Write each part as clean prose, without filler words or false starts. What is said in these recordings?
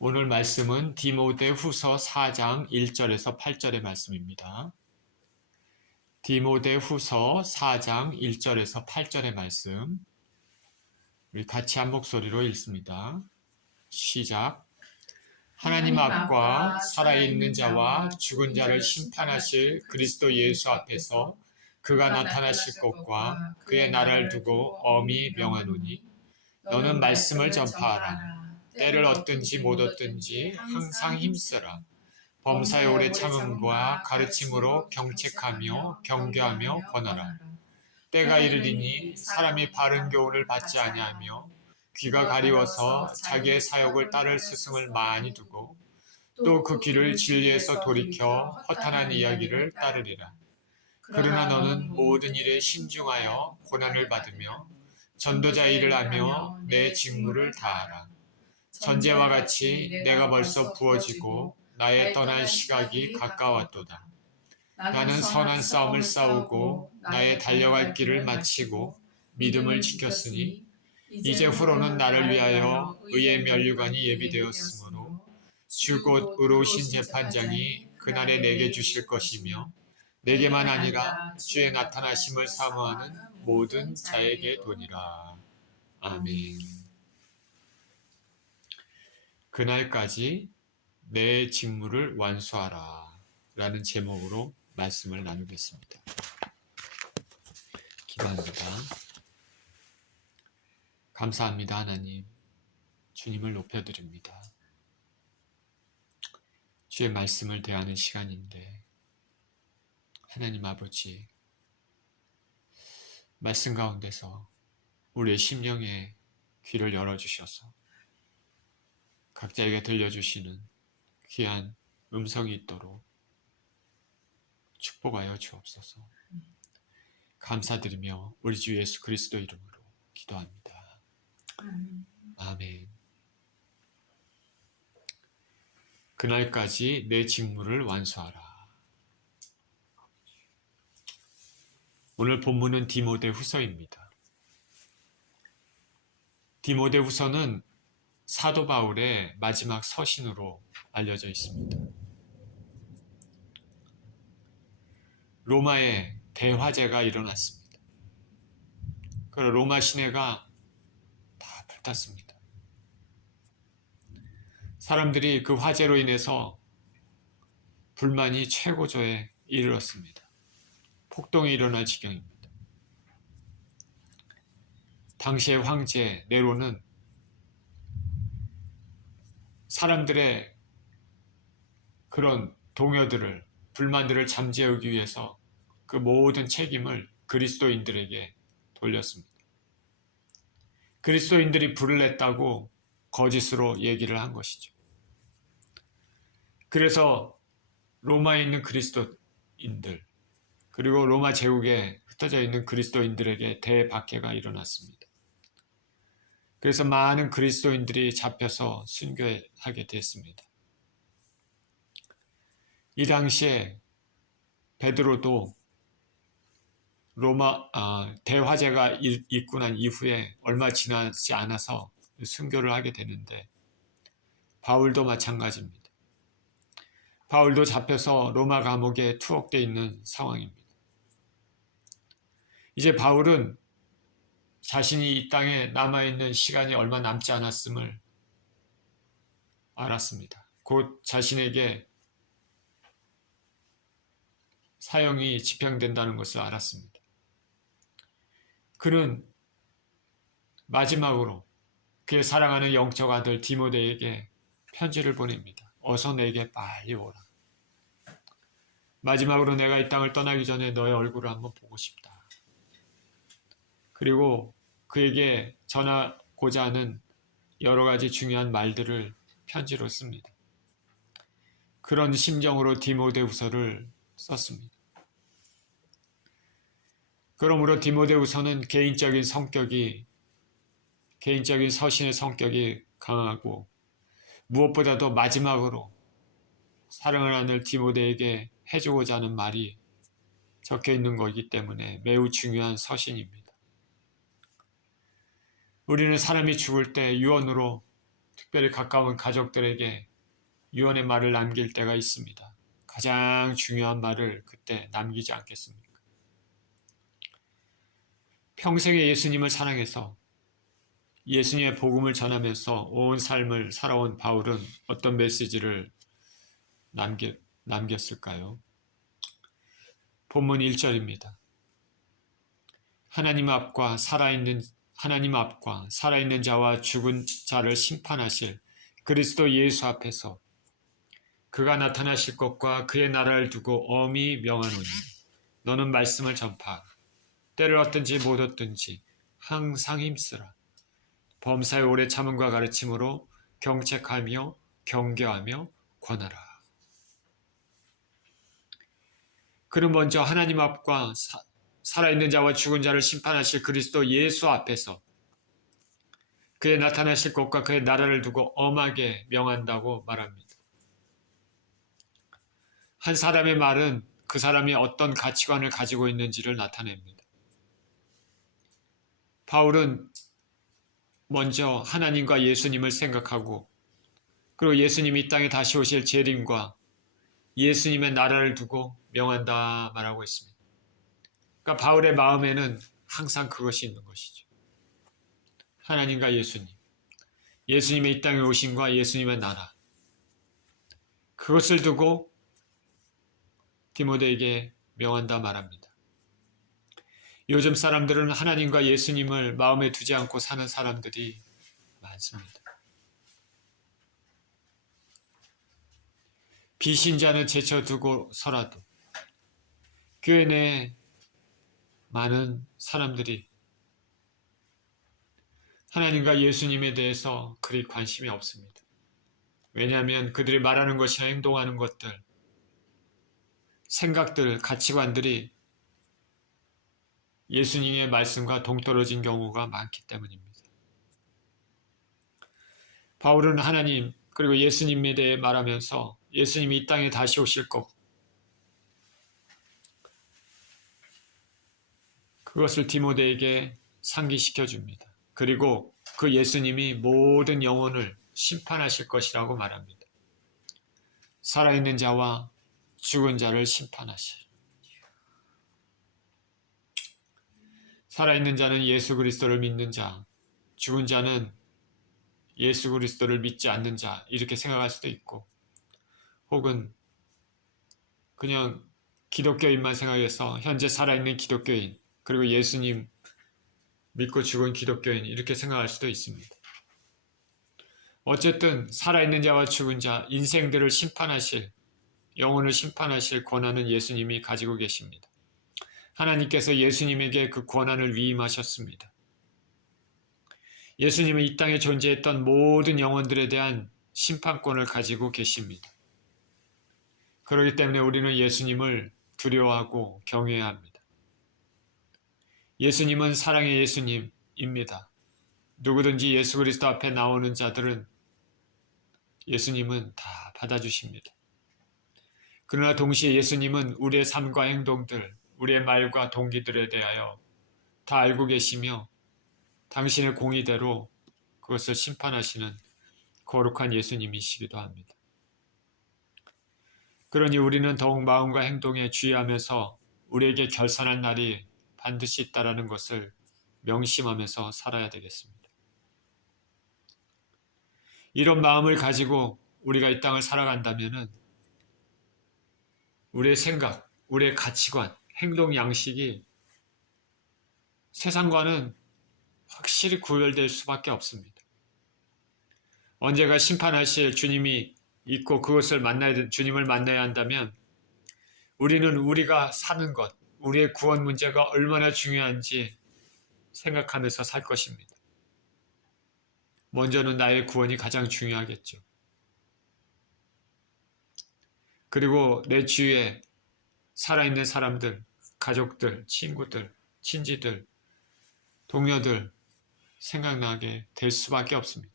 오늘 말씀은 디모데후서 4장 1절에서 8절의 말씀입니다. 디모데후서 4장 1절에서 8절의 말씀, 우리 같이 한 목소리로 읽습니다. 시작. 하나님 앞과 살아있는 자와 죽은 자를 심판하실 그리스도 예수 앞에서 그가 나타나실 것과 그의 나라를 두고 엄히 명하노니 너는 말씀을 전파하라. 때를 얻든지 못 얻든지 항상 힘쓰라. 범사의 오래 참음과 가르침으로 경책하며 경계하며 권하라. 때가 이르리니 사람이 바른 교훈을 받지 아니하며 귀가 가리워서 자기의 사욕을 따를 스승을 많이 두고 또 그 귀를 진리에서 돌이켜 허탄한 이야기를 따르리라. 그러나 너는 모든 일에 신중하여 고난을 받으며 전도자 일을 하며 내 직무를 다하라. 전제와 같이 내가 벌써 부어지고 나의 떠날 시각이 가까웠도다. 나는 선한 싸움을 싸우고 나의 달려갈 길을 마치고 믿음을 지켰으니 이제 후로는 나를 위하여 의의 면류관이 예비되었으므로 주 곧 의로우신 재판장이 그날에 내게 주실 것이며 내게만 아니라 주의 나타나심을 사모하는 모든 자에게 도니라. 아멘. 그날까지 내 직무를 완수하라 라는 제목으로 말씀을 나누겠습니다. 기도합니다. 감사합니다. 하나님, 주님을 높여드립니다. 주의 말씀을 대하는 시간인데 하나님 아버지, 말씀 가운데서 우리의 심령의 귀를 열어주셔서 각자에게 들려주시는 귀한 음성이 있도록 축복하여 주옵소서. 감사드리며 우리 주 예수 그리스도 이름으로 기도합니다. 아멘. 그날까지 내 직무를 완수하라. 오늘 본문은 디모데후서입니다. 디모데후서는 사도 바울의 마지막 서신으로 알려져 있습니다. 로마에 대화재가 일어났습니다. 그리고 로마 시내가 다 불탔습니다. 사람들이 그 화재로 인해서 불만이 최고조에 이르렀습니다. 폭동이 일어날 지경입니다. 당시의 황제 네로는 사람들의 그런 동요들을, 불만들을 잠재우기 위해서 그 모든 책임을 그리스도인들에게 돌렸습니다. 그리스도인들이 불을 냈다고 거짓으로 얘기를 한 것이죠. 그래서 로마에 있는 그리스도인들, 그리고 로마 제국에 흩어져 있는 그리스도인들에게 대박해가 일어났습니다. 그래서 많은 그리스도인들이 잡혀서 순교하게 됐습니다. 이 당시에 베드로도 로마 대화재가 있고 난 이후에 얼마 지나지 않아서 순교를 하게 되는데, 바울도 마찬가지입니다. 바울도 잡혀서 로마 감옥에 투옥되어 있는 상황입니다. 이제 바울은 자신이 이 땅에 남아있는 시간이 얼마 남지 않았음을 알았습니다. 곧 자신에게 사형이 집행된다는 것을 알았습니다. 그는 마지막으로 그의 사랑하는 영적 아들 디모데에게 편지를 보냅니다. 어서 내게 빨리 오라. 마지막으로 내가 이 땅을 떠나기 전에 너의 얼굴을 한번 보고 싶다. 그리고 그에게 전하고자 하는 여러 가지 중요한 말들을 편지로 씁니다. 그런 심정으로 디모데후서를 썼습니다. 그러므로 디모데후서는 개인적인 서신의 성격이 강하고, 무엇보다도 마지막으로 사랑을 하는 디모데에게 해주고자 하는 말이 적혀 있는 것이기 때문에 매우 중요한 서신입니다. 우리는 사람이 죽을 때 유언으로 특별히 가까운 가족들에게 유언의 말을 남길 때가 있습니다. 가장 중요한 말을 그때 남기지 않겠습니까? 평생에 예수님을 사랑해서 예수님의 복음을 전하면서 온 삶을 살아온 바울은 어떤 메시지를 남겼을까요? 본문 1절입니다. 하나님 앞과 살아있는 자와 죽은 자를 심판하실 그리스도 예수 앞에서 그가 나타나실 것과 그의 나라를 두고 엄히 명하노니 너는 말씀을 전파하라. 때를 얻든지 못 얻든지 항상 힘쓰라. 범사의 오래 참음과 가르침으로 경책하며 경계하며 권하라. 그는 먼저 하나님 앞과 살아있는 자와 죽은 자를 심판하실 그리스도 예수 앞에서 그의 나타나실 것과 그의 나라를 두고 엄하게 명한다고 말합니다. 한 사람의 말은 그 사람이 어떤 가치관을 가지고 있는지를 나타냅니다. 바울은 먼저 하나님과 예수님을 생각하고 그리고 예수님이 이 땅에 다시 오실 재림과 예수님의 나라를 두고 명한다 말하고 있습니다. 그러니까 바울의 마음에는 항상 그것이 있는 것이죠. 하나님과 예수님, 예수님의 이 땅에 오심과 예수님의 나라, 그것을 두고 디모데에게 명한다 말합니다. 요즘 사람들은 하나님과 예수님을 마음에 두지 않고 사는 사람들이 많습니다. 비신자는 제쳐두고서라도 교회 내 많은 사람들이 하나님과 예수님에 대해서 그리 관심이 없습니다. 왜냐하면 그들이 말하는 것이나 행동하는 것들, 생각들, 가치관들이 예수님의 말씀과 동떨어진 경우가 많기 때문입니다. 바울은 하나님 그리고 예수님에 대해 말하면서 예수님이 이 땅에 다시 오실 것, 그것을 디모데에게 상기시켜 줍니다. 그리고 그 예수님이 모든 영혼을 심판하실 것이라고 말합니다. 살아있는 자와 죽은 자를 심판하실. 살아있는 자는 예수 그리스도를 믿는 자, 죽은 자는 예수 그리스도를 믿지 않는 자, 이렇게 생각할 수도 있고, 혹은 그냥 기독교인만 생각해서 현재 살아있는 기독교인, 그리고 예수님 믿고 죽은 기독교인, 이렇게 생각할 수도 있습니다. 어쨌든 살아있는 자와 죽은 자, 인생들을 심판하실, 영혼을 심판하실 권한은 예수님이 가지고 계십니다. 하나님께서 예수님에게 그 권한을 위임하셨습니다. 예수님은 이 땅에 존재했던 모든 영혼들에 대한 심판권을 가지고 계십니다. 그렇기 때문에 우리는 예수님을 두려워하고 경외해야 합니다. 예수님은 사랑의 예수님입니다. 누구든지 예수 그리스도 앞에 나오는 자들은 예수님은 다 받아주십니다. 그러나 동시에 예수님은 우리의 삶과 행동들, 우리의 말과 동기들에 대하여 다 알고 계시며 당신의 공의대로 그것을 심판하시는 거룩한 예수님이시기도 합니다. 그러니 우리는 더욱 마음과 행동에 주의하면서 우리에게 결산할 날이 반드시 있다는 것을 명심하면서 살아야 되겠습니다. 이런 마음을 가지고 우리가 이 땅을 살아간다면 우리의 생각, 우리의 가치관, 행동 양식이 세상과는 확실히 구별될 수밖에 없습니다. 언제가 심판하실 주님이 있고 그것을 주님을 만나야 한다면 우리는 우리가 사는 것, 우리의 구원 문제가 얼마나 중요한지 생각하면서 살 것입니다. 먼저는 나의 구원이 가장 중요하겠죠. 그리고 내 주위에 살아있는 사람들, 가족들, 친구들, 친지들, 동료들 생각나게 될 수밖에 없습니다.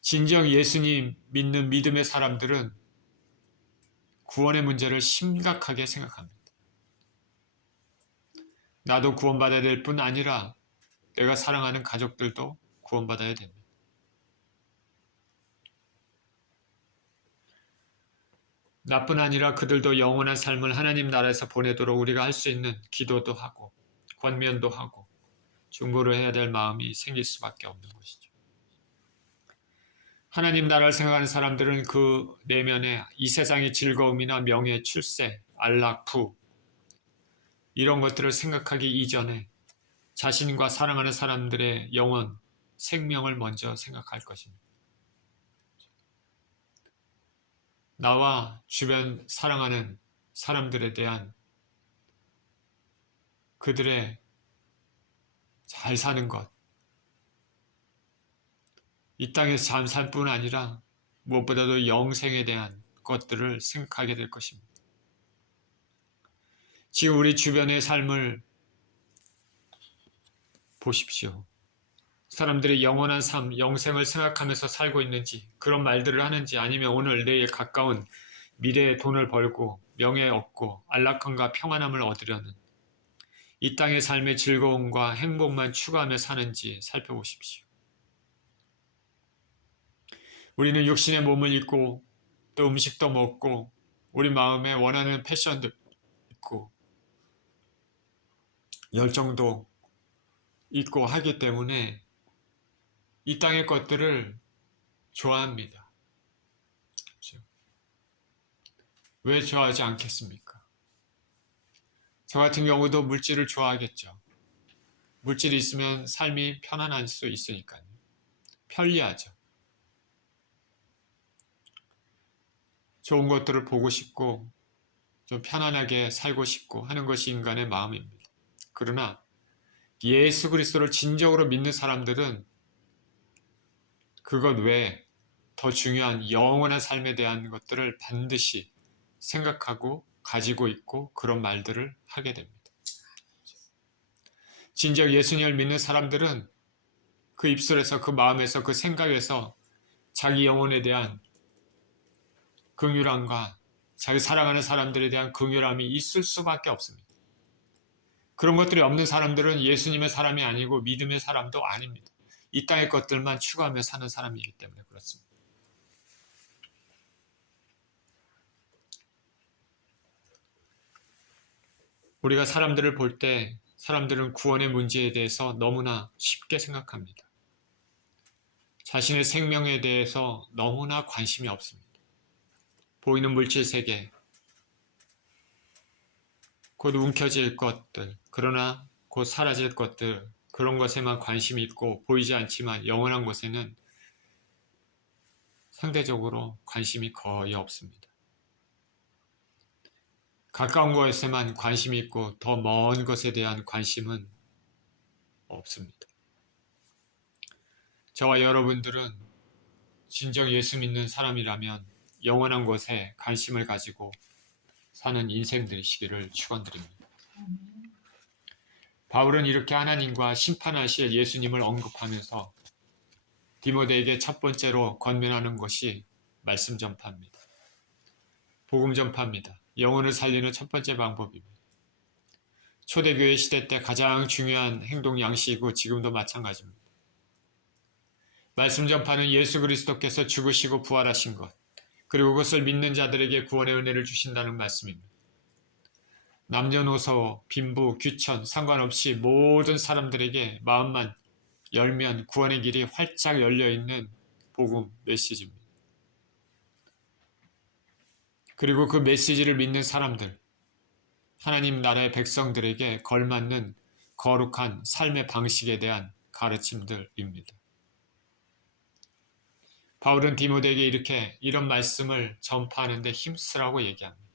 진정 예수님 믿는 믿음의 사람들은 구원의 문제를 심각하게 생각합니다. 나도 구원받아야 될 뿐 아니라 내가 사랑하는 가족들도 구원받아야 됩니다. 나뿐 아니라 그들도 영원한 삶을 하나님 나라에서 보내도록 우리가 할 수 있는 기도도 하고 권면도 하고 중보를 해야 될 마음이 생길 수밖에 없는 것이죠. 하나님 나라를 생각하는 사람들은 그 내면에 이 세상의 즐거움이나 명예, 출세, 안락, 부 이런 것들을 생각하기 이전에 자신과 사랑하는 사람들의 영혼, 생명을 먼저 생각할 것입니다. 나와 주변 사랑하는 사람들에 대한 그들의 잘 사는 것, 이 땅에서 잘 살 뿐 아니라 무엇보다도 영생에 대한 것들을 생각하게 될 것입니다. 지금 우리 주변의 삶을 보십시오. 사람들이 영원한 삶, 영생을 생각하면서 살고 있는지 그런 말들을 하는지 아니면 오늘 내일 가까운 미래에 돈을 벌고 명예 얻고 안락함과 평안함을 얻으려는 이 땅의 삶의 즐거움과 행복만 추구하며 사는지 살펴보십시오. 우리는 육신의 몸을 입고 또 음식도 먹고 우리 마음에 원하는 패션도 있고 열정도 있고 하기 때문에 이 땅의 것들을 좋아합니다. 그렇죠? 왜 좋아하지 않겠습니까? 저 같은 경우도 물질을 좋아하겠죠. 물질이 있으면 삶이 편안할 수 있으니까요. 편리하죠. 좋은 것들을 보고 싶고 좀 편안하게 살고 싶고 하는 것이 인간의 마음입니다. 그러나 예수 그리스도를 진정으로 믿는 사람들은 그것 외에 더 중요한 영원한 삶에 대한 것들을 반드시 생각하고 가지고 있고 그런 말들을 하게 됩니다. 진정 예수님을 믿는 사람들은 그 입술에서 그 마음에서 그 생각에서 자기 영혼에 대한 긍휼함과 자기 사랑하는 사람들에 대한 긍휼함이 있을 수밖에 없습니다. 그런 것들이 없는 사람들은 예수님의 사람이 아니고 믿음의 사람도 아닙니다. 이 땅의 것들만 추구하며 사는 사람이기 때문에 그렇습니다. 우리가 사람들을 볼 때 사람들은 구원의 문제에 대해서 너무나 쉽게 생각합니다. 자신의 생명에 대해서 너무나 관심이 없습니다. 보이는 물질 세계, 곧 움켜질 것들, 그러나 곧 사라질 것들, 그런 것에만 관심이 있고 보이지 않지만 영원한 것에는 상대적으로 관심이 거의 없습니다. 가까운 것에만 관심이 있고 더 먼 것에 대한 관심은 없습니다. 저와 여러분들은 진정 예수 믿는 사람이라면 영원한 것에 관심을 가지고 사는 인생들이시기를 축원드립니다. 바울은 이렇게 하나님과 심판하실 예수님을 언급하면서 디모데에게 첫 번째로 권면하는 것이 말씀 전파입니다. 복음 전파입니다. 영혼을 살리는 첫 번째 방법입니다. 초대교회 시대 때 가장 중요한 행동 양식이고 지금도 마찬가지입니다. 말씀 전파는 예수 그리스도께서 죽으시고 부활하신 것, 그리고 그것을 믿는 자들에게 구원의 은혜를 주신다는 말씀입니다. 남녀노소, 빈부, 귀천 상관없이 모든 사람들에게 마음만 열면 구원의 길이 활짝 열려있는 복음 메시지입니다. 그리고 그 메시지를 믿는 사람들, 하나님 나라의 백성들에게 걸맞는 거룩한 삶의 방식에 대한 가르침들입니다. 바울은 디모데에게 이런 말씀을 전파하는 데 힘쓰라고 얘기합니다.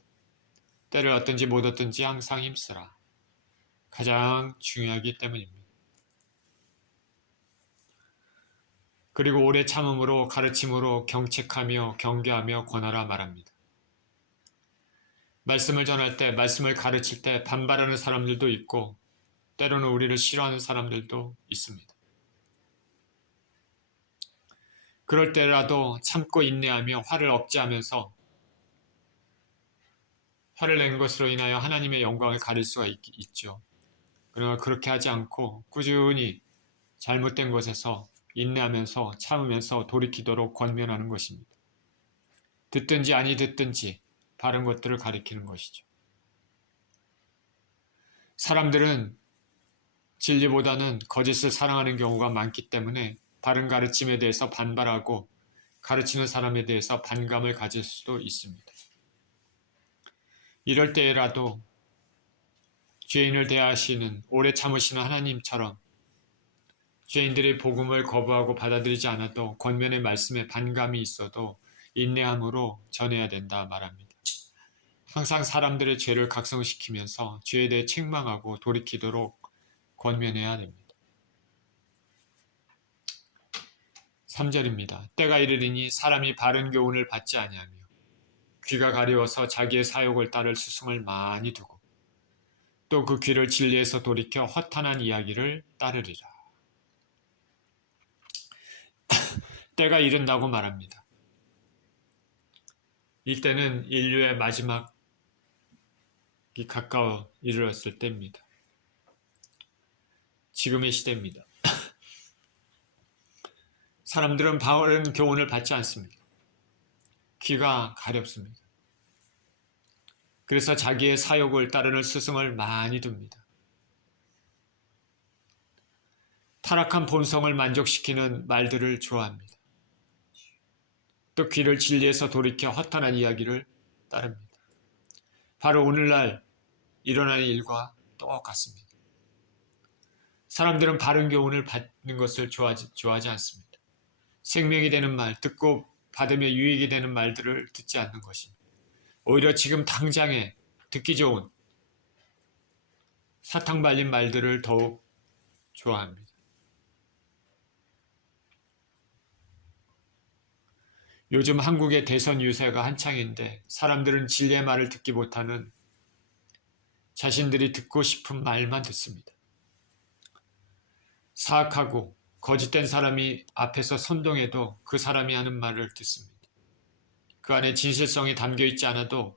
때를 얻든지 못 얻든지 항상 힘쓰라. 가장 중요하기 때문입니다. 그리고 오래 참음으로 가르침으로 경책하며 경계하며 권하라 말합니다. 말씀을 전할 때, 말씀을 가르칠 때 반발하는 사람들도 있고 때로는 우리를 싫어하는 사람들도 있습니다. 그럴 때라도 참고 인내하며 화를 억제하면서 화를 낸 것으로 인하여 하나님의 영광을 가릴 수가 있죠. 그러나 그렇게 하지 않고 꾸준히 잘못된 것에서 인내하면서 참으면서 돌이키도록 권면하는 것입니다. 듣든지 아니 듣든지 바른 것들을 가리키는 것이죠. 사람들은 진리보다는 거짓을 사랑하는 경우가 많기 때문에 바른 가르침에 대해서 반발하고 가르치는 사람에 대해서 반감을 가질 수도 있습니다. 이럴 때라도 죄인을 대하시는 오래 참으시는 하나님처럼 죄인들의 복음을 거부하고 받아들이지 않아도 권면의 말씀에 반감이 있어도 인내함으로 전해야 된다 말합니다. 항상 사람들의 죄를 각성시키면서 죄에 대해 책망하고 돌이키도록 권면해야 됩니다. 3절입니다. 때가 이르리니 사람이 바른 교훈을 받지 아니하며 귀가 가려워서 자기의 사욕을 따를 스승을 많이 두고 또 그 귀를 진리에서 돌이켜 허탄한 이야기를 따르리라. 때가 이른다고 말합니다. 이때는 인류의 마지막이 가까워 이르렀을 때입니다. 지금의 시대입니다. 사람들은 바른 교훈을 받지 않습니다. 귀가 가렵습니다. 그래서 자기의 사욕을 따르는 스승을 많이 둡니다. 타락한 본성을 만족시키는 말들을 좋아합니다. 또 귀를 진리에서 돌이켜 허탄한 이야기를 따릅니다. 바로 오늘날 일어나는 일과 똑같습니다. 사람들은 바른 교훈을 받는 것을 좋아하지 않습니다. 생명이 되는 말, 듣고 받으며 유익이 되는 말들을 듣지 않는 것입니다. 오히려 지금 당장에 듣기 좋은 사탕 발린 말들을 더욱 좋아합니다. 요즘 한국의 대선 유세가 한창인데 사람들은 진리의 말을 듣기 못하는 자신들이 듣고 싶은 말만 듣습니다. 사악하고 거짓된 사람이 앞에서 선동해도 그 사람이 하는 말을 듣습니다. 그 안에 진실성이 담겨 있지 않아도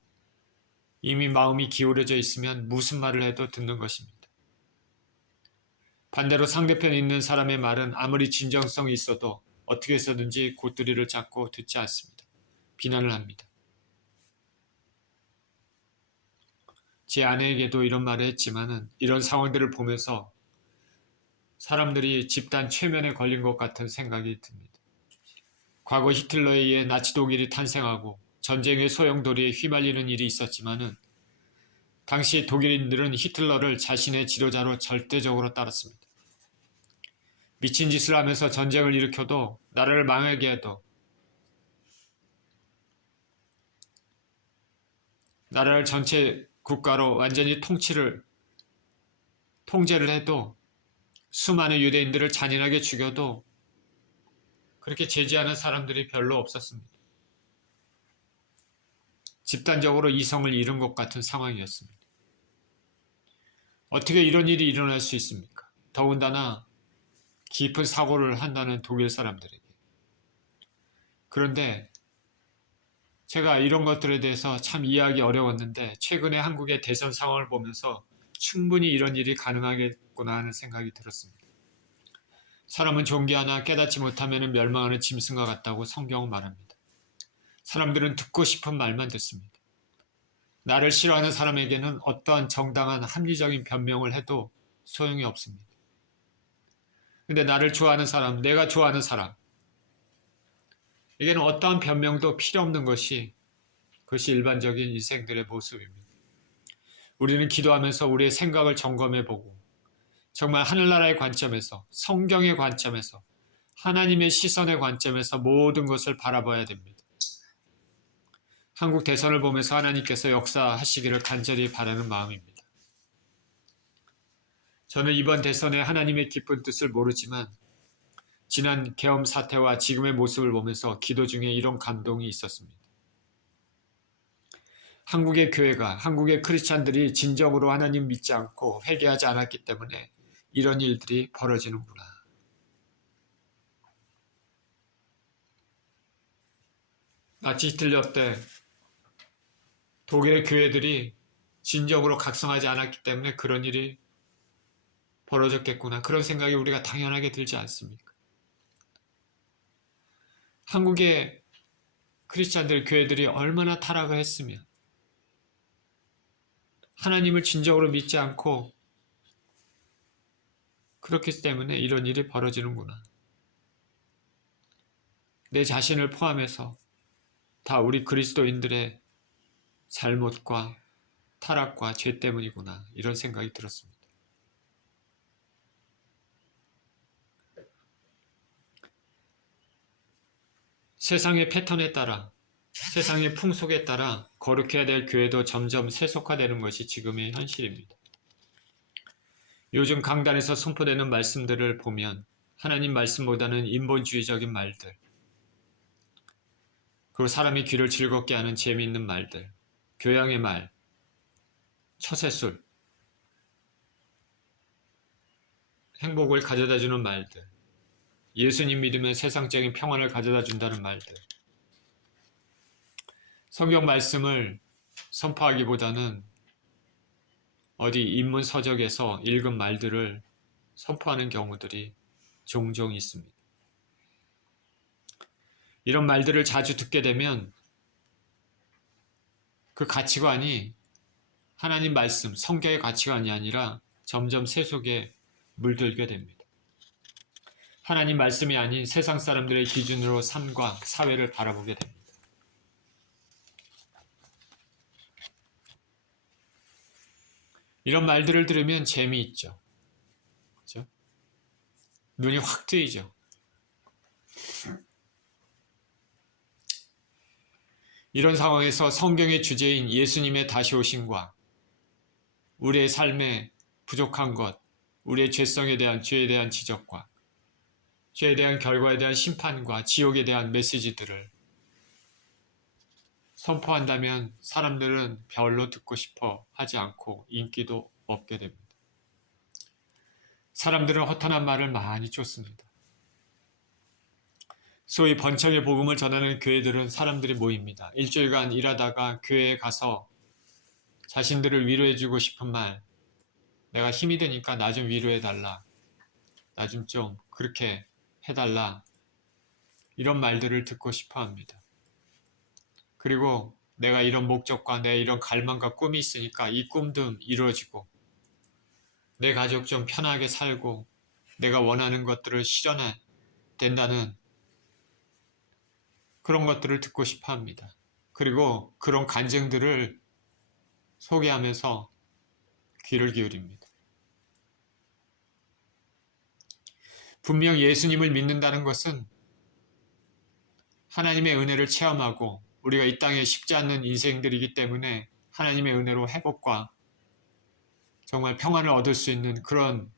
이미 마음이 기울어져 있으면 무슨 말을 해도 듣는 것입니다. 반대로 상대편에 있는 사람의 말은 아무리 진정성이 있어도 어떻게 해서든지 곧두리를 잡고 듣지 않습니다. 비난을 합니다. 제 아내에게도 이런 말을 했지만은 이런 상황들을 보면서 사람들이 집단 최면에 걸린 것 같은 생각이 듭니다. 과거 히틀러에 의해 나치 독일이 탄생하고 전쟁의 소용돌이에 휘말리는 일이 있었지만은 당시 독일인들은 히틀러를 자신의 지도자로 절대적으로 따랐습니다. 미친 짓을 하면서 전쟁을 일으켜도 나라를 망하게 해도 나라를 전체 국가로 완전히 통제를 해도 수많은 유대인들을 잔인하게 죽여도 그렇게 제지하는 사람들이 별로 없었습니다. 집단적으로 이성을 잃은 것 같은 상황이었습니다. 어떻게 이런 일이 일어날 수 있습니까? 더군다나 깊은 사고를 한다는 독일 사람들에게. 그런데 제가 이런 것들에 대해서 참 이해하기 어려웠는데 최근에 한국의 대선 상황을 보면서 충분히 이런 일이 가능하겠구나 하는 생각이 들었습니다. 사람은 존귀하나 깨닫지 못하면 멸망하는 짐승과 같다고 성경은 말합니다. 사람들은 듣고 싶은 말만 듣습니다. 나를 싫어하는 사람에게는 어떠한 정당한 합리적인 변명을 해도 소용이 없습니다. 근데 나를 좋아하는 사람, 내가 좋아하는 사람, 에게는 어떠한 변명도 필요 없는 그것이 일반적인 인생들의 모습입니다. 우리는 기도하면서 우리의 생각을 점검해보고 정말 하늘나라의 관점에서, 성경의 관점에서, 하나님의 시선의 관점에서 모든 것을 바라봐야 됩니다. 한국 대선을 보면서 하나님께서 역사하시기를 간절히 바라는 마음입니다. 저는 이번 대선에 하나님의 깊은 뜻을 모르지만 지난 계엄 사태와 지금의 모습을 보면서 기도 중에 이런 감동이 있었습니다. 한국의 교회가, 한국의 크리스찬들이 진정으로 하나님 믿지 않고 회개하지 않았기 때문에 이런 일들이 벌어지는구나. 나치 히틀러 때 독일의 교회들이 진정으로 각성하지 않았기 때문에 그런 일이 벌어졌겠구나. 그런 생각이 우리가 당연하게 들지 않습니까? 한국의 크리스찬들 교회들이 얼마나 타락을 했으면 하나님을 진정으로 믿지 않고 그렇기 때문에 이런 일이 벌어지는구나. 내 자신을 포함해서 다 우리 그리스도인들의 잘못과 타락과 죄 때문이구나. 이런 생각이 들었습니다. 세상의 패턴에 따라, 세상의 풍속에 따라 거룩해야 될 교회도 점점 세속화되는 것이 지금의 현실입니다. 요즘 강단에서 선포되는 말씀들을 보면 하나님 말씀보다는 인본주의적인 말들, 그리고 사람이 귀를 즐겁게 하는 재미있는 말들, 교양의 말, 처세술, 행복을 가져다주는 말들, 예수님 믿으면 세상적인 평안을 가져다준다는 말들, 성경 말씀을 선포하기보다는 어디 인문 서적에서 읽은 말들을 선포하는 경우들이 종종 있습니다. 이런 말들을 자주 듣게 되면 그 가치관이 하나님 말씀, 성경의 가치관이 아니라 점점 세속에 물들게 됩니다. 하나님 말씀이 아닌 세상 사람들의 기준으로 삶과 사회를 바라보게 됩니다. 이런 말들을 들으면 재미있죠. 그렇죠? 눈이 확 뜨이죠. 이런 상황에서 성경의 주제인 예수님의 다시 오심과 우리의 삶에 부족한 것, 우리의 죄성에 대한 죄에 대한 지적과 죄에 대한 결과에 대한 심판과 지옥에 대한 메시지들을 선포한다면 사람들은 별로 듣고 싶어 하지 않고 인기도 없게 됩니다. 사람들은 허탄한 말을 많이 쫓습니다. 소위 번창의 복음을 전하는 교회들은 사람들이 모입니다. 일주일간 일하다가 교회에 가서 자신들을 위로해주고 싶은 말, 내가 힘이 드니까 나 좀 위로해달라, 나 좀 그렇게 해달라, 이런 말들을 듣고 싶어 합니다. 그리고 내가 이런 목적과 내 이런 갈망과 꿈이 있으니까 이 꿈도 이루어지고 내 가족 좀 편하게 살고 내가 원하는 것들을 실현해 된다는 그런 것들을 듣고 싶어 합니다. 그리고 그런 간증들을 소개하면서 귀를 기울입니다. 분명 예수님을 믿는다는 것은 하나님의 은혜를 체험하고 우리가 이 땅에 쉽지 않는 인생들이기 때문에 하나님의 은혜로 회복과 정말 평안을 얻을 수 있는 그런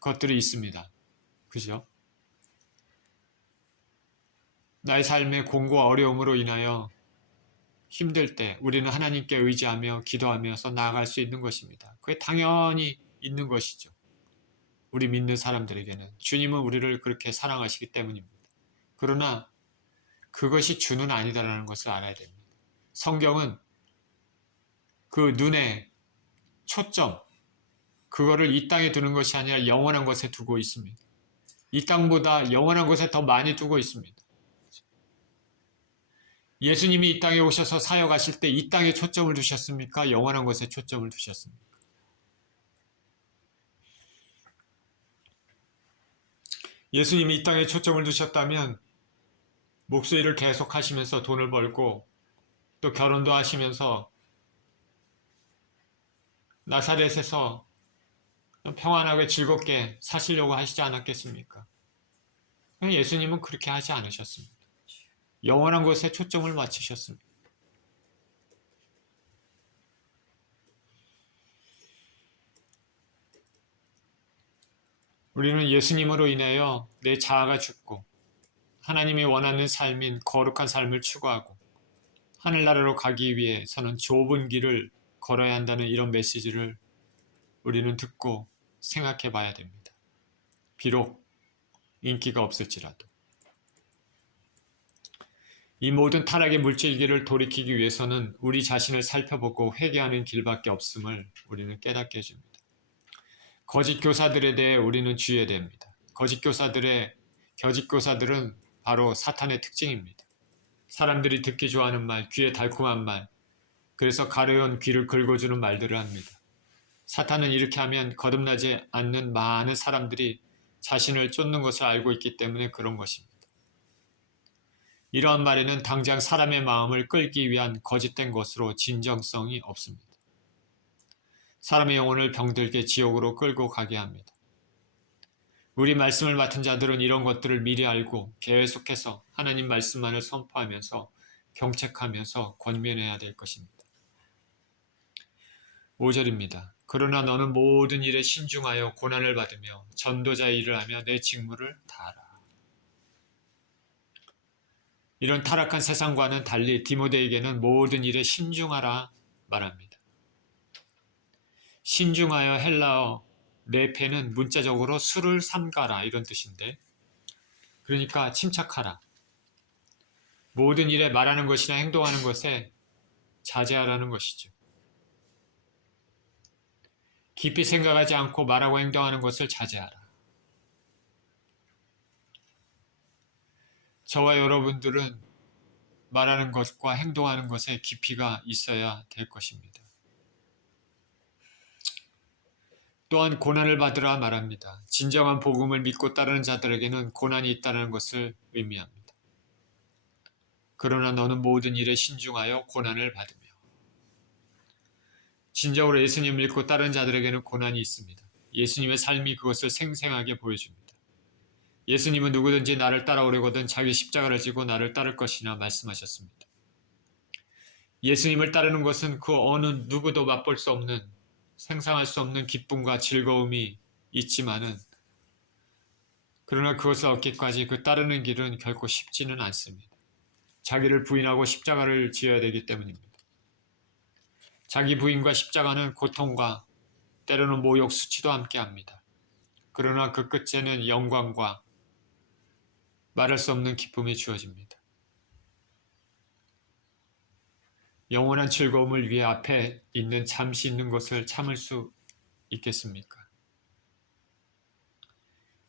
것들이 있습니다. 그죠? 나의 삶의 공고와 어려움으로 인하여 힘들 때 우리는 하나님께 의지하며 기도하면서 나아갈 수 있는 것입니다. 그게 당연히 있는 것이죠. 우리 믿는 사람들에게는 주님은 우리를 그렇게 사랑하시기 때문입니다. 그러나 그것이 주는 아니다라는 것을 알아야 됩니다. 성경은 그 눈의 초점, 그거를 이 땅에 두는 것이 아니라 영원한 것에 두고 있습니다. 이 땅보다 영원한 것에 더 많이 두고 있습니다. 예수님이 이 땅에 오셔서 사역하실 때 이 땅에 초점을 두셨습니까? 영원한 것에 초점을 두셨습니까? 예수님이 이 땅에 초점을 두셨다면 목수일을 계속 하시면서 돈을 벌고 또 결혼도 하시면서 나사렛에서 평안하게 즐겁게 사시려고 하시지 않았겠습니까? 예수님은 그렇게 하지 않으셨습니다. 영원한 것에 초점을 맞추셨습니다. 우리는 예수님으로 인하여 내 자아가 죽고 하나님이 원하는 삶인 거룩한 삶을 추구하고 하늘나라로 가기 위해서는 좁은 길을 걸어야 한다는 이런 메시지를 우리는 듣고 생각해 봐야 됩니다. 비록 인기가 없을지라도. 이 모든 타락의 물질기를 돌이키기 위해서는 우리 자신을 살펴보고 회개하는 길밖에 없음을 우리는 깨닫게 해줍니다. 거짓 교사들에 대해 우리는 주의해야 됩니다. 거짓 교사들은 바로 사탄의 특징입니다. 사람들이 듣기 좋아하는 말, 귀에 달콤한 말, 그래서 가려운 귀를 긁어주는 말들을 합니다. 사탄은 이렇게 하면 거듭나지 않는 많은 사람들이 자신을 쫓는 것을 알고 있기 때문에 그런 것입니다. 이러한 말에는 당장 사람의 마음을 끌기 위한 거짓된 것으로 진정성이 없습니다. 사람의 영혼을 병들게 지옥으로 끌고 가게 합니다. 우리 말씀을 맡은 자들은 이런 것들을 미리 알고 계속해서 하나님 말씀만을 선포하면서 경책하면서 권면해야 될 것입니다. 5절입니다. 그러나 너는 모든 일에 신중하여 고난을 받으며 전도자의 일을 하며 내 직무를 다하라. 이런 타락한 세상과는 달리 디모데에게는 모든 일에 신중하라 말합니다. 신중하여 헬라어 네페는 문자적으로 수를 삼가라 이런 뜻인데, 그러니까 침착하라. 모든 일에 말하는 것이나 행동하는 것에 자제하라는 것이죠. 깊이 생각하지 않고 말하고 행동하는 것을 자제하라. 저와 여러분들은 말하는 것과 행동하는 것에 깊이가 있어야 될 것입니다. 또한 고난을 받으라 말합니다. 진정한 복음을 믿고 따르는 자들에게는 고난이 있다는 것을 의미합니다. 그러나 너는 모든 일에 신중하여 고난을 받으며. 진정으로 예수님을 믿고 따르는 자들에게는 고난이 있습니다. 예수님의 삶이 그것을 생생하게 보여줍니다. 예수님은 누구든지 나를 따라오려거든 자기 십자가를 지고 나를 따를 것이나 말씀하셨습니다. 예수님을 따르는 것은 그 어느 누구도 맛볼 수 없는, 상상할 수 없는 기쁨과 즐거움이 있지만은, 그러나 그것을 얻기까지 그 따르는 길은 결코 쉽지는 않습니다. 자기를 부인하고 십자가를 지어야 되기 때문입니다. 자기 부인과 십자가는 고통과 때로는 모욕, 수치도 함께합니다. 그러나 그 끝에는 영광과 말할 수 없는 기쁨이 주어집니다. 영원한 즐거움을 위해 앞에 있는 잠시 있는 것을 참을 수 있겠습니까?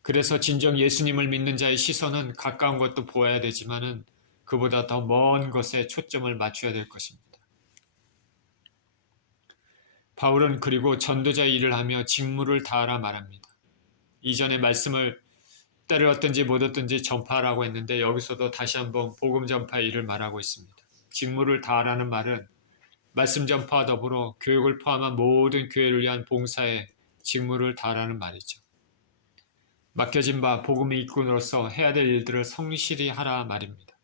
그래서 진정 예수님을 믿는 자의 시선은 가까운 것도 보아야 되지만은 그보다 더 먼 것에 초점을 맞춰야 될 것입니다. 바울은 그리고 전도자의 일을 하며 직무를 다하라 말합니다. 이전의 말씀을 때를 얻든지 못 얻든지 전파하라고 했는데 여기서도 다시 한번 복음 전파의 일을 말하고 있습니다. 직무를 다하라는 말은 말씀 전파와 더불어 교육을 포함한 모든 교회를 위한 봉사에 직무를 다하라는 말이죠. 맡겨진 바 복음의 일꾼으로서 해야 될 일들을 성실히 하라 말입니다.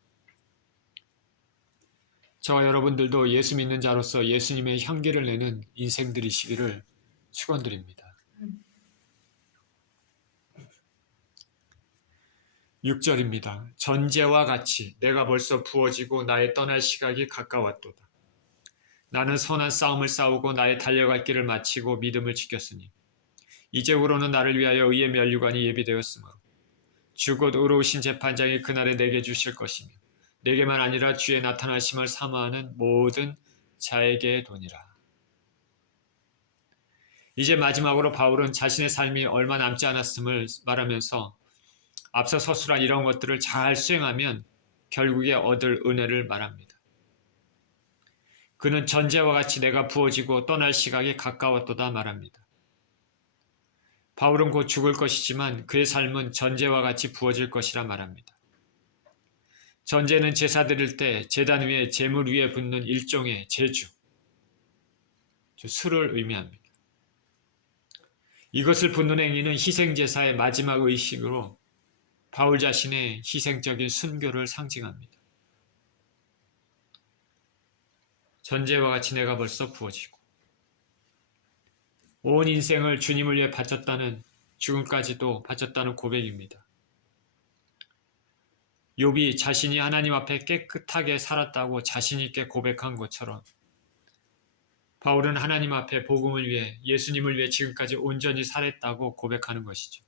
저와 여러분들도 예수 믿는 자로서 예수님의 향기를 내는 인생들이시기를 축원드립니다. 6절입니다. 전제와 같이 내가 벌써 부어지고 나의 떠날 시각이 가까웠도다. 나는 선한 싸움을 싸우고 나의 달려갈 길을 마치고 믿음을 지켰으니 이제후로는 나를 위하여 의의 면류관이 예비되었으므로 주 곧 의로우신 재판장이 그날에 내게 주실 것이며 내게만 아니라 주의 나타나심을 사모하는 모든 자에게 도니라. 이제 마지막으로 바울은 자신의 삶이 얼마 남지 않았음을 말하면서 앞서 서술한 이런 것들을 잘 수행하면 결국에 얻을 은혜를 말합니다. 그는 전제와 같이 내가 부어지고 떠날 시각이 가까웠도다 말합니다. 바울은 곧 죽을 것이지만 그의 삶은 전제와 같이 부어질 것이라 말합니다. 전제는 제사 드릴 때 제단 위에 제물 위에 붓는 일종의 제주, 술을 의미합니다. 이것을 붓는 행위는 희생제사의 마지막 의식으로 바울 자신의 희생적인 순교를 상징합니다. 전제와 같이 내가 벌써 부어지고 온 인생을 주님을 위해 바쳤다는, 죽음까지도 바쳤다는 고백입니다. 욥이 자신이 하나님 앞에 깨끗하게 살았다고 자신 있게 고백한 것처럼 바울은 하나님 앞에 복음을 위해, 예수님을 위해 지금까지 온전히 살았다고 고백하는 것이죠.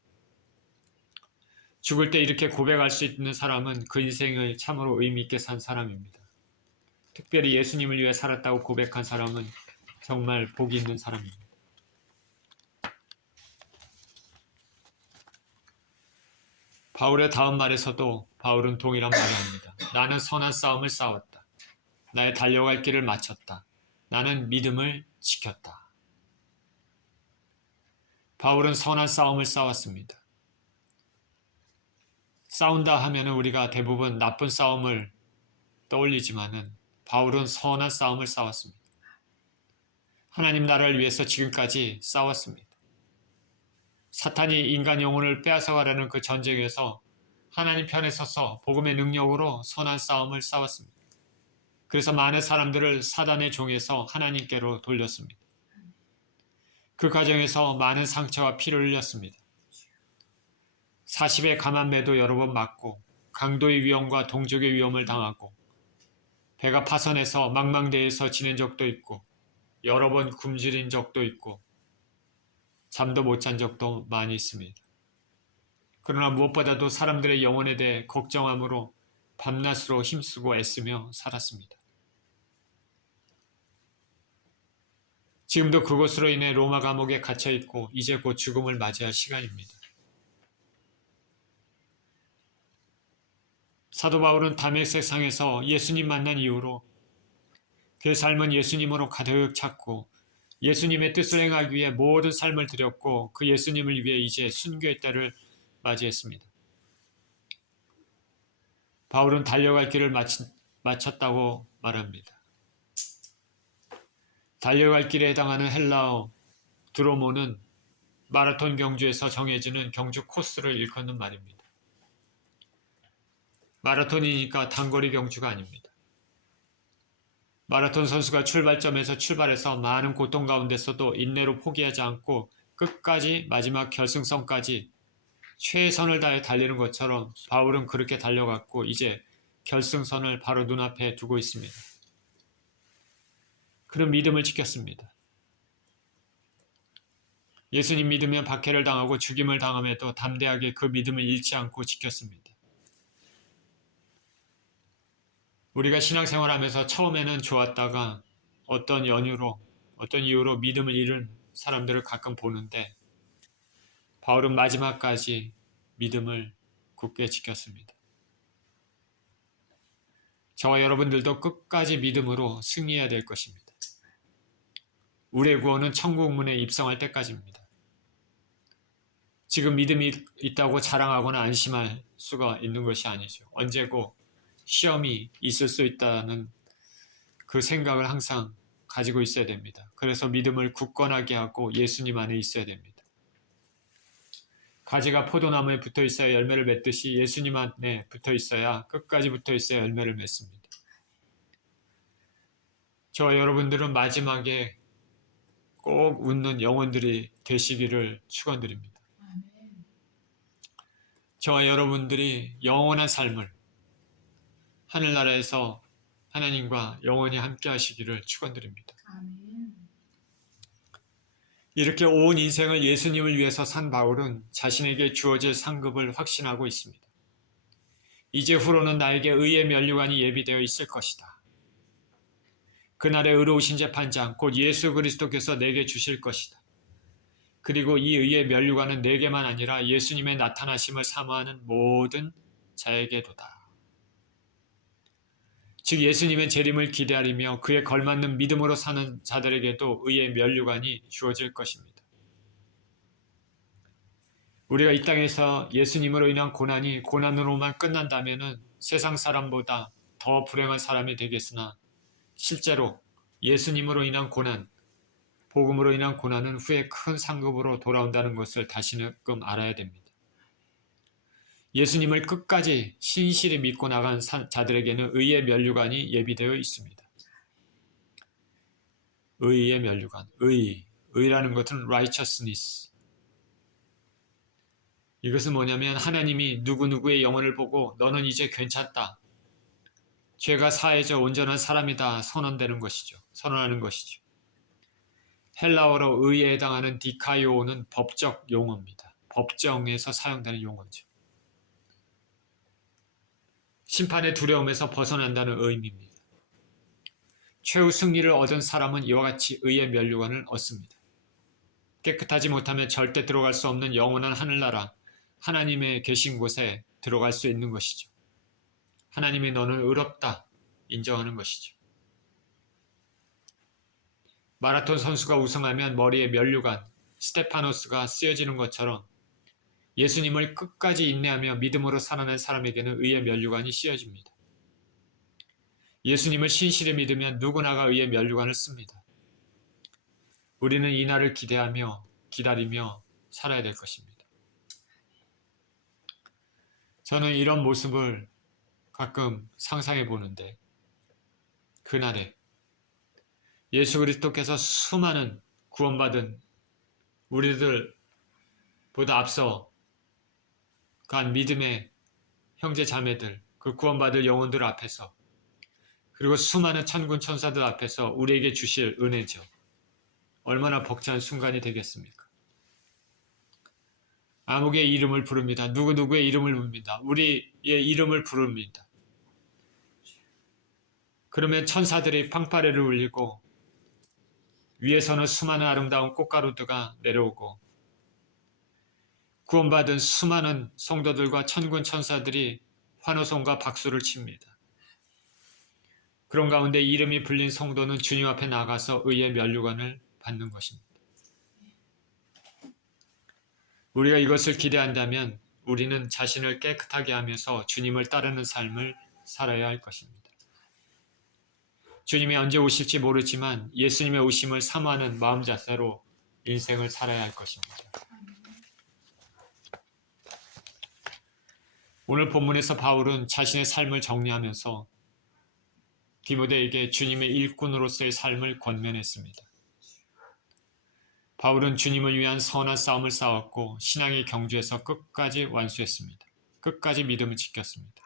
죽을 때 이렇게 고백할 수 있는 사람은 그 인생을 참으로 의미 있게 산 사람입니다. 특별히 예수님을 위해 살았다고 고백한 사람은 정말 복이 있는 사람입니다. 바울의 다음 말에서도 바울은 동일한 말을 합니다. 나는 선한 싸움을 싸웠다. 나의 달려갈 길을 마쳤다. 나는 믿음을 지켰다. 바울은 선한 싸움을 싸웠습니다. 싸운다 하면 우리가 대부분 나쁜 싸움을 떠올리지만은 바울은 선한 싸움을 싸웠습니다. 하나님 나라를 위해서 지금까지 싸웠습니다. 사탄이 인간 영혼을 빼앗아가려는 그 전쟁에서 하나님 편에 서서 복음의 능력으로 선한 싸움을 싸웠습니다. 그래서 많은 사람들을 사단의 종에서 하나님께로 돌렸습니다. 그 과정에서 많은 상처와 피를 흘렸습니다. 40의 감한매도 여러 번 맞고 강도의 위험과 동족의 위험을 당하고 배가 파선해서 망망대해서 지낸 적도 있고 여러 번 굶주린 적도 있고 잠도 못 잔 적도 많이 있습니다. 그러나 무엇보다도 사람들의 영혼에 대해 걱정함으로 밤낮으로 힘쓰고 애쓰며 살았습니다. 지금도 그것으로 인해 로마 감옥에 갇혀 있고 이제 곧 죽음을 맞이할 시간입니다. 사도 바울은 다메섹 상에서 예수님 만난 이후로 그의 삶은 예수님으로 가득 찼고 예수님의 뜻을 행하기 위해 모든 삶을 드렸고 그 예수님을 위해 이제 순교의 때를 맞이했습니다. 바울은 달려갈 길을 마쳤다고 말합니다. 달려갈 길에 해당하는 헬라어 드로모는 마라톤 경주에서 정해지는 경주 코스를 일컫는 말입니다. 마라톤이니까 단거리 경주가 아닙니다. 마라톤 선수가 출발점에서 출발해서 많은 고통 가운데서도 인내로 포기하지 않고 끝까지 마지막 결승선까지 최선을 다해 달리는 것처럼 바울은 그렇게 달려갔고 이제 결승선을 바로 눈앞에 두고 있습니다. 그는 믿음을 지켰습니다. 예수님 믿으면 박해를 당하고 죽임을 당함에도 담대하게 그 믿음을 잃지 않고 지켰습니다. 우리가 신앙생활하면서 처음에는 좋았다가 어떤 이유로 믿음을 잃은 사람들을 가끔 보는데 바울은 마지막까지 믿음을 굳게 지켰습니다. 저와 여러분들도 끝까지 믿음으로 승리해야 될 것입니다. 우리의 구원은 천국 문에 입성할 때까지입니다. 지금 믿음이 있다고 자랑하거나 안심할 수가 있는 것이 아니죠. 언제고 시험이 있을 수 있다는 그 생각을 항상 가지고 있어야 됩니다. 그래서 믿음을 굳건하게 하고 예수님 안에 있어야 됩니다. 가지가 포도나무에 붙어 있어야 열매를 맺듯이 예수님 안에 붙어 있어야 끝까지 붙어 있어야 열매를 맺습니다. 저와 여러분들은 마지막에 꼭 웃는 영혼들이 되시기를 축원드립니다. 저와 여러분들이 영원한 삶을 하늘나라에서 하나님과 영원히 함께 하시기를 축원드립니다. 이렇게 온 인생을 예수님을 위해서 산 바울은 자신에게 주어질 상급을 확신하고 있습니다. 이제 후로는 나에게 의의 면류관이 예비되어 있을 것이다. 그날의 의로우신 재판장 곧 예수 그리스도께서 내게 주실 것이다. 그리고 이 의의 면류관은 내게만 아니라 예수님의 나타나심을 사모하는 모든 자에게도다. 즉 예수님의 재림을 기다리며 그에 걸맞는 믿음으로 사는 자들에게도 의의 면류관이 주어질 것입니다. 우리가 이 땅에서 예수님으로 인한 고난이 고난으로만 끝난다면 세상 사람보다 더 불행한 사람이 되겠으나 실제로 예수님으로 인한 고난, 복음으로 인한 고난은 후에 큰 상급으로 돌아온다는 것을 다시금 알아야 됩니다. 예수님을 끝까지 신실히 믿고 나간 자들에게는 의의 면류관이 예비되어 있습니다. 의의 면류관, 의라는 것은 righteousness. 이것은 뭐냐면 하나님이 누구누구의 영혼을 보고 너는 이제 괜찮다. 죄가 사해져 온전한 사람이다 선언하는 것이죠. 헬라어로 의에 해당하는 디카이오는 법적 용어입니다. 법정에서 사용되는 용어죠. 심판의 두려움에서 벗어난다는 의미입니다. 최후 승리를 얻은 사람은 이와 같이 의의 면류관을 얻습니다. 깨끗하지 못하면 절대 들어갈 수 없는 영원한 하늘나라, 하나님의 계신 곳에 들어갈 수 있는 것이죠. 하나님이 너는 의롭다 인정하는 것이죠. 마라톤 선수가 우승하면 머리에 면류관, 스테파노스가 쓰여지는 것처럼 예수님을 끝까지 인내하며 믿음으로 살아낸 사람에게는 의의 면류관이 씌워집니다. 예수님을 신실히 믿으면 누구나가 의의 면류관을 씁니다. 우리는 이 날을 기대하며 기다리며 살아야 될 것입니다. 저는 이런 모습을 가끔 상상해 보는데 그날에 예수 그리스도께서 수많은 구원받은 우리들보다 앞서 간 믿음의 형제 자매들, 그 구원받을 영혼들 앞에서 그리고 수많은 천군 천사들 앞에서 우리에게 주실 은혜죠. 얼마나 벅찬 순간이 되겠습니까? 아무개의 이름을 부릅니다. 누구누구의 이름을 부릅니다. 우리의 이름을 부릅니다. 그러면 천사들이 팡파레를 울리고 위에서는 수많은 아름다운 꽃가루들가 내려오고 구원받은 수많은 성도들과 천군 천사들이 환호성과 박수를 칩니다. 그런 가운데 이름이 불린 성도는 주님 앞에 나가서 의의 면류관을 받는 것입니다. 우리가 이것을 기대한다면 우리는 자신을 깨끗하게 하면서 주님을 따르는 삶을 살아야 할 것입니다. 주님이 언제 오실지 모르지만 예수님의 오심을 사모하는 마음 자세로 인생을 살아야 할 것입니다. 오늘 본문에서 바울은 자신의 삶을 정리하면서 디모데에게 주님의 일꾼으로서의 삶을 권면했습니다. 바울은 주님을 위한 선한 싸움을 싸웠고 신앙의 경주에서 끝까지 완수했습니다. 끝까지 믿음을 지켰습니다.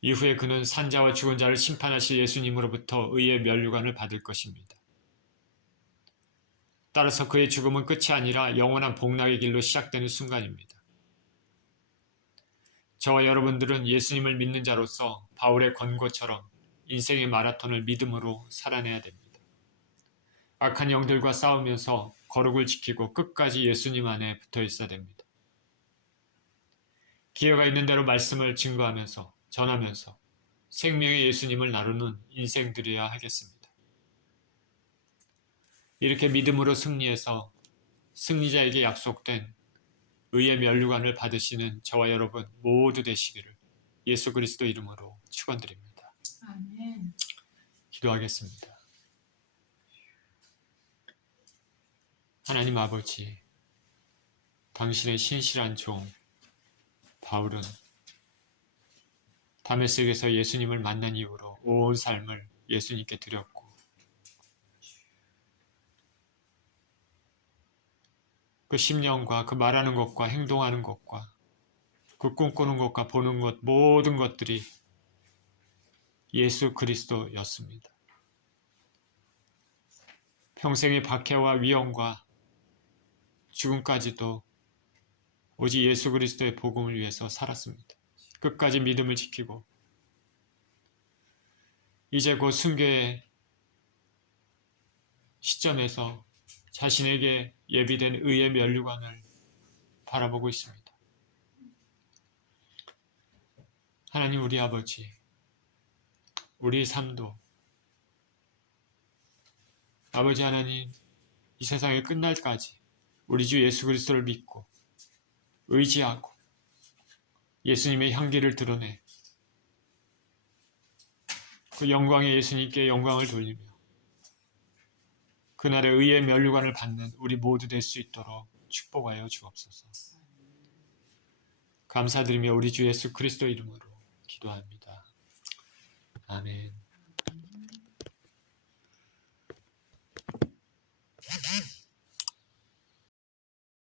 이후에 그는 산자와 죽은 자를 심판하실 예수님으로부터 의의 면류관을 받을 것입니다. 따라서 그의 죽음은 끝이 아니라 영원한 복락의 길로 시작되는 순간입니다. 저와 여러분들은 예수님을 믿는 자로서 바울의 권고처럼 인생의 마라톤을 믿음으로 살아내야 됩니다. 악한 영들과 싸우면서 거룩을 지키고 끝까지 예수님 안에 붙어 있어야 됩니다. 기회가 있는 대로 말씀을 증거하면서 전하면서 생명의 예수님을 나누는 인생들이어야 하겠습니다. 이렇게 믿음으로 승리해서 승리자에게 약속된 의의 면류관을 받으시는 저와 여러분 모두 되시기를 예수 그리스도 이름으로 축원드립니다. 아멘. 기도하겠습니다. 하나님 아버지, 당신의 신실한 종 바울은 다메섹에서 예수님을 만난 이후로 온 삶을 예수님께 드렸고 그 심령과 그 말하는 것과 행동하는 것과 그 꿈꾸는 것과 보는 것 모든 것들이 예수 그리스도였습니다. 평생의 박해와 위험과 죽음까지도 오직 예수 그리스도의 복음을 위해서 살았습니다. 끝까지 믿음을 지키고 이제 곧 순교의 시점에서 자신에게 예비된 의의 면류관을 바라보고 있습니다. 하나님 우리 아버지, 우리 삶도 아버지 하나님 이 세상이 끝날까지 우리 주 예수 그리스도를 믿고 의지하고 예수님의 향기를 드러내 그 영광의 예수님께 영광을 돌리며 그날의 의의 면류관을 받는 우리 모두 될 수 있도록 축복하여 주옵소서. 감사드리며 우리 주 예수 그리스도 이름으로 기도합니다. 아멘.